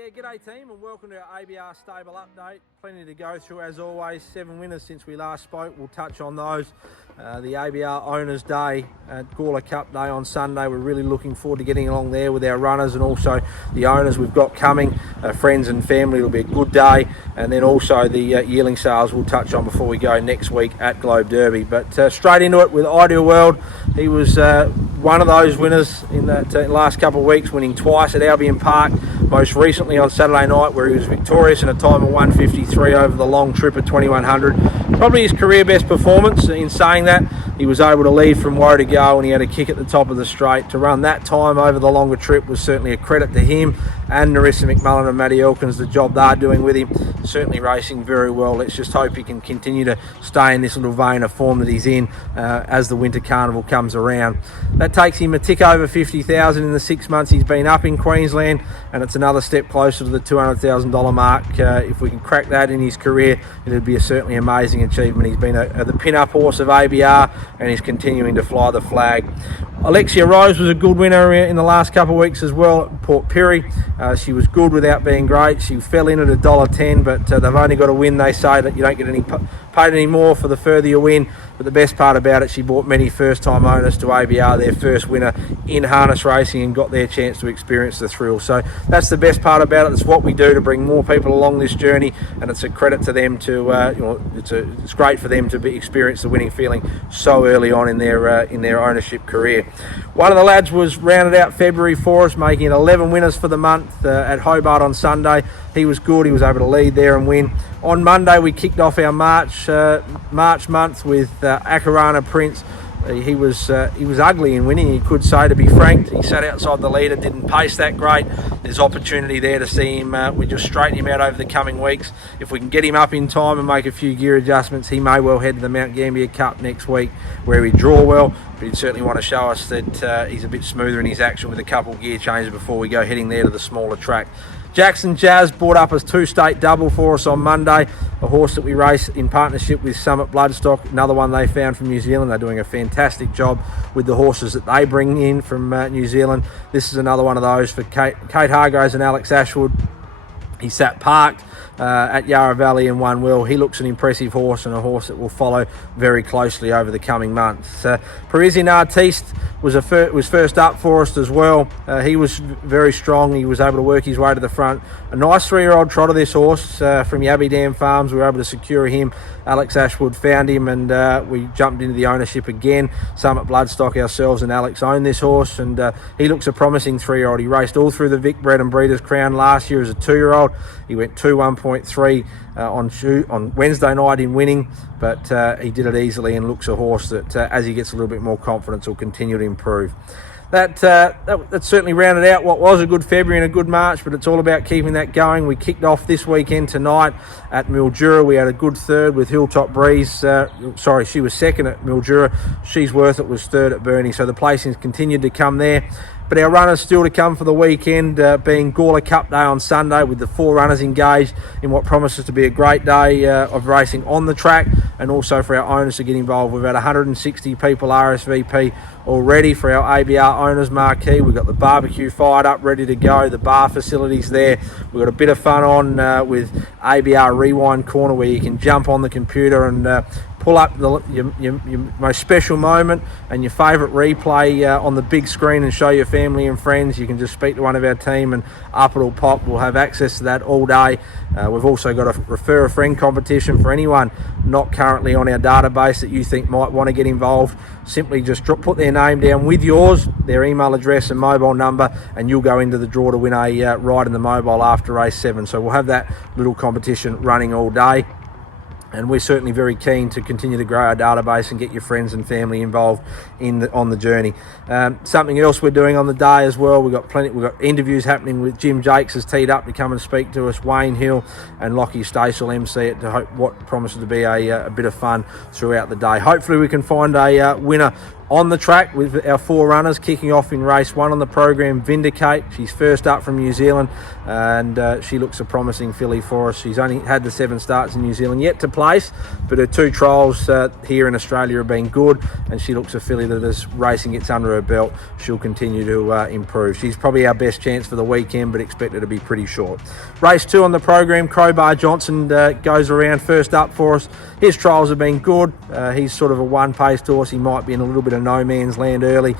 Yeah, g'day team and welcome to our ABR Stable Update. Plenty to go through as always. 7 winners since we last spoke. We'll touch on those. The ABR Owners Day at Gawler Cup Day on Sunday. We're really looking forward to getting along there with our runners and also the owners we've got coming. Friends and family, it'll be a good day. And then also the yearling sales we'll touch on before we go next week at Globe Derby. But straight into it with Ideal World. He was one of those winners in that last couple of weeks, winning twice at Albion Park. Most recently on Saturday night, where he was victorious in a time of 1:53 over the long trip at 2100. Probably his career best performance. In saying that, he was able to lead from woe to go and he had a kick at the top of the straight. To run that time over the longer trip was certainly a credit to him and Narissa McMullen and Matty Elkins, the job they're doing with him. Certainly racing very well. Let's just hope he can continue to stay in this little vein of form that he's in as the Winter Carnival comes around. That takes him a tick over 50,000 in the 6 months he's been up in Queensland, and it's another step closer to the $200,000 mark. If we can crack that in his career, it'd be a certainly amazing achievement. He's been the pin-up horse of ABR and he's continuing to fly the flag. Alexia Rose was a good winner in the last couple of weeks as well at Port Pirie. She was good without being great. She fell in at $1.10, but they've only got to win. They say that you don't get any paid any more for the further you win. But the best part about it, she brought many first-time owners to ABR, their first winner in harness racing, and got their chance to experience the thrill. So that's the best part about it. It's what we do to bring more people along this journey, and it's a credit to them to, it's great for them to experience the winning feeling so early on in their ownership career. One of the lads was rounded out February for us, making it 11 winners for the month at Hobart on Sunday. He was good. He was able to lead there and win. On Monday, we kicked off our March month with Akarana Prince. He was ugly in winning, you could say, to be frank. He sat outside the leader, didn't pace that great. There's opportunity there to see him. We just straighten him out over the coming weeks. If we can get him up in time and make a few gear adjustments, he may well head to the Mount Gambier Cup next week, where he'd draw well. But he'd certainly want to show us that he's a bit smoother in his action with a couple of gear changes before we go heading there to the smaller track. Jackson Jazz brought up a 2-state double for us on Monday, a horse that we race in partnership with Summit Bloodstock, another one they found from New Zealand. They're doing a fantastic job with the horses that they bring in from New Zealand. This is another one of those for Kate Hargroves and Alex Ashwood. He sat parked at Yarra Valley and won well. He looks an impressive horse and a horse that will follow very closely over the coming months. Parisian Artiste was first up for us as well. He was very strong. He was able to work his way to the front. A nice 3-year-old trotter, this horse from Yabby Dam Farms. We were able to secure him. Alex Ashwood found him and we jumped into the ownership again. Summit Bloodstock, ourselves and Alex own this horse, and he looks a promising 3-year-old. He raced all through the Vic Bred and Breeders' Crown last year as a 2-year-old. He went 2-1.3 on Wednesday night in winning, but he did it easily and looks a horse that as he gets a little bit more confidence will continue to improve. That certainly rounded out what was a good February and a good March, but it's all about keeping that going. We kicked off this weekend tonight at Mildura. We had a good third with Hilltop Breeze. She was second at Mildura. She's Worth It was third at Burnie, so the placings continued to come there. But our runners still to come for the weekend, being Gawler Cup Day on Sunday, with the 4 runners engaged in what promises to be a great day of racing on the track, and also for our owners to get involved. We've had 160 people RSVP already for our ABR Owners Marquee. We've got the barbecue fired up, ready to go, the bar facilities there. We've got a bit of fun on with Abr Rewind Corner, where you can jump on the computer and pull up your most special moment and your favourite replay on the big screen and show your family and friends. You can just speak to one of our team and up it'll pop. We'll have access to that all day. We've also got a refer a friend competition for anyone not currently on our database that you think might want to get involved. Simply just put their name down with yours, their email address and mobile number, and you'll go into the draw to win a ride in the mobile after race 7. So we'll have that little competition running all day. And we're certainly very keen to continue to grow our database and get your friends and family involved on the journey. Something else we're doing on the day as well, we've got interviews happening with Jim Jakes has teed up to come and speak to us, Wayne Hill and Lockie Stasel MC it, to hope what promises to be a bit of fun throughout the day. Hopefully we can find a winner On the track with our 4 runners, kicking off in race 1 on the program, Vindicate. She's first up from New Zealand, and she looks a promising filly for us. She's only had the 7 starts in New Zealand, yet to place, but her 2 trials here in Australia have been good, and she looks a filly that as racing gets under her belt, she'll continue to improve. She's probably our best chance for the weekend, but expect her to be pretty short. Race 2 on the program, Crowbar Johnson goes around first up for us. His trials have been good. He's sort of a one-paced horse. He might be in a little bit of no man's land early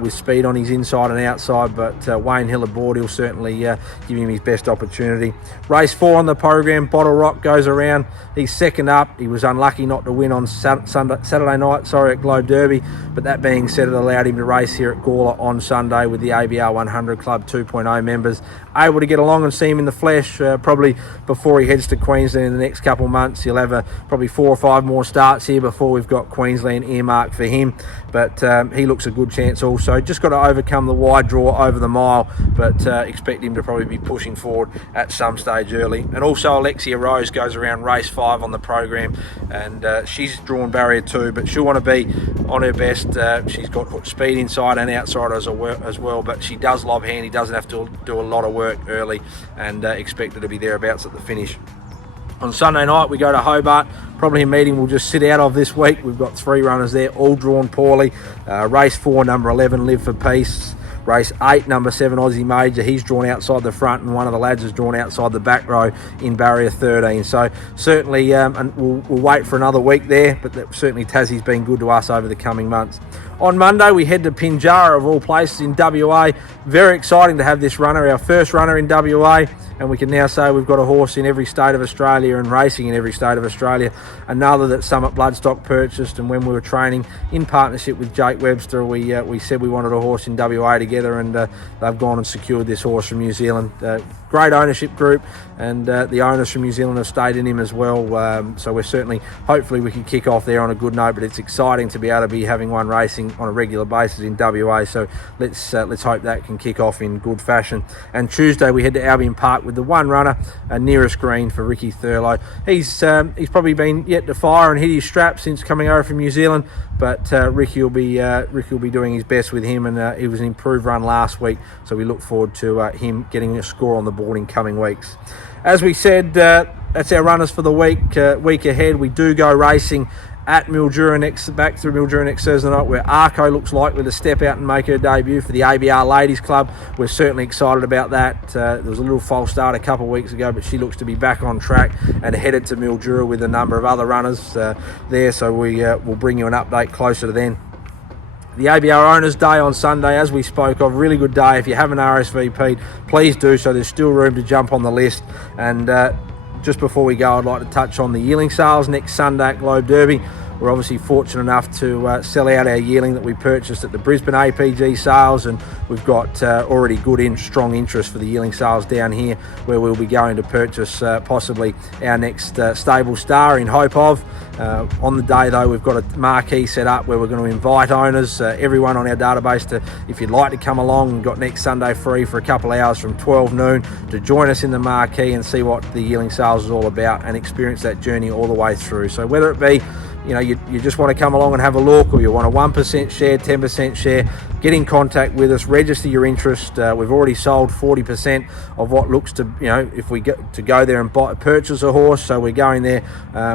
with speed on his inside and outside, but Wayne Hill aboard, he'll certainly give him his best opportunity. Race 4 on the program, Bottle Rock goes around. He's second up. He was unlucky not to win on Saturday night, at Globe Derby, but that being said, it allowed him to race here at Gawler on Sunday with the ABR 100 Club 2.0 members. Able to get along and see him in the flesh probably before he heads to Queensland in the next couple of months. He'll have probably 4 or 5 more starts here before we've got Queensland earmarked for him, but he looks a good chance also. Just got to overcome the wide draw over the mile, but expect him to probably be pushing forward at some stage early. And also Alexia Rose goes around race 5 on the program, and she's drawn barrier 2, but she'll want to be on her best. She's got speed inside and outside as well, but she does lob hand. He doesn't have to do a lot of work early, and expect her to be thereabouts at the finish. On Sunday night we go to Hobart, probably a meeting we'll just sit out of this week. We've got 3 runners there, all drawn poorly. Race 4, number 11, Live for Peace. Race 8, number 7, Aussie Major. He's drawn outside the front, and one of the lads is drawn outside the back row in barrier 13. So certainly, and we'll wait for another week there, but certainly Tassie's been good to us over the coming months. On Monday, we head to Pinjarra, of all places, in WA. Very exciting to have this runner, our first runner in WA, and we can now say we've got a horse in every state of Australia and racing in every state of Australia. Another that Summit Bloodstock purchased, and when we were training in partnership with Jake Webster, we said we wanted a horse in WA together, and they've gone and secured this horse from New Zealand. Great ownership group, and the owners from New Zealand have stayed in him as well. So we're certainly, hopefully we can kick off there on a good note, but it's exciting to be able to be having one racing on a regular basis in WA. So let's hope that can kick off in good fashion. And Tuesday we head to Albion Park with the 1 runner, nearest green for Ricky Thurlow. He's probably been yet to fire and hit his strap since coming over from New Zealand, but Ricky will be doing his best with him, and he was an improved run last week, so we look forward to him getting a score on the board in coming weeks. As we said, that's our runners for the week ahead. We do go racing at Mildura back through Mildura next Thursday night, where Arco looks likely to step out and make her debut for the ABR Ladies Club. We're certainly excited about that. There was a little false start a couple of weeks ago, but she looks to be back on track and headed to Mildura with a number of other runners there, so we'll bring you an update closer to then. The ABR Owners Day on Sunday, as we spoke of, really good day. If you haven't RSVP'd, please do so. There's still room to jump on the list. And just before we go, I'd like to touch on the yearling sales next Sunday at Globe Derby. We're obviously fortunate enough to sell out our yearling that we purchased at the Brisbane APG sales, and we've got already good strong interest for the yearling sales down here, where we'll be going to purchase possibly our next stable star in hope of. On the day though, we've got a marquee set up where we're going to invite owners, everyone on our database, to, if you'd like to come along, we've got next Sunday free for a couple of hours from 12 noon to join us in the marquee and see what the yearling sales is all about and experience that journey all the way through. So whether it be, you just want to come along and have a look, or you want a 1% share, 10% share, get in contact with us, register your interest. We've already sold 40% of what looks to, if we get to go there and purchase a horse. So we're going there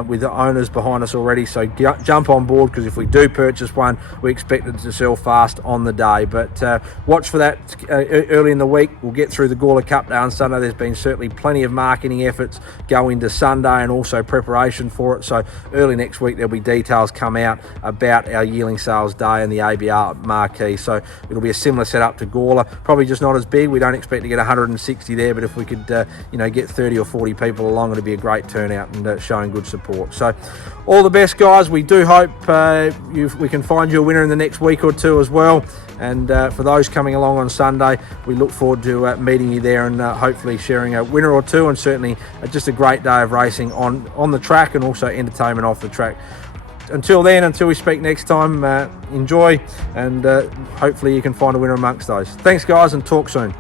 with the owners behind us already. So jump on board, because if we do purchase one, we expect it to sell fast on the day. But watch for that early in the week. We'll get through the Gawler Cup Day on Sunday. There's been certainly plenty of marketing efforts go into Sunday and also preparation for it. So early next week, there'll be details come out about our yearling sales day and the ABR marquee. So it'll be a similar setup to Gawler, probably just not as big. We don't expect to get 160 there, but if we could get 30 or 40 people along, it'll be a great turnout and showing good support. So all the best, guys. We do hope we can find you a winner in the next week or two as well. And for those coming along on Sunday, we look forward to meeting you there and hopefully sharing a winner or two, and certainly just a great day of racing on the track and also entertainment off the track. Until then, until we speak next time, enjoy, and hopefully you can find a winner amongst those. Thanks, guys, and talk soon.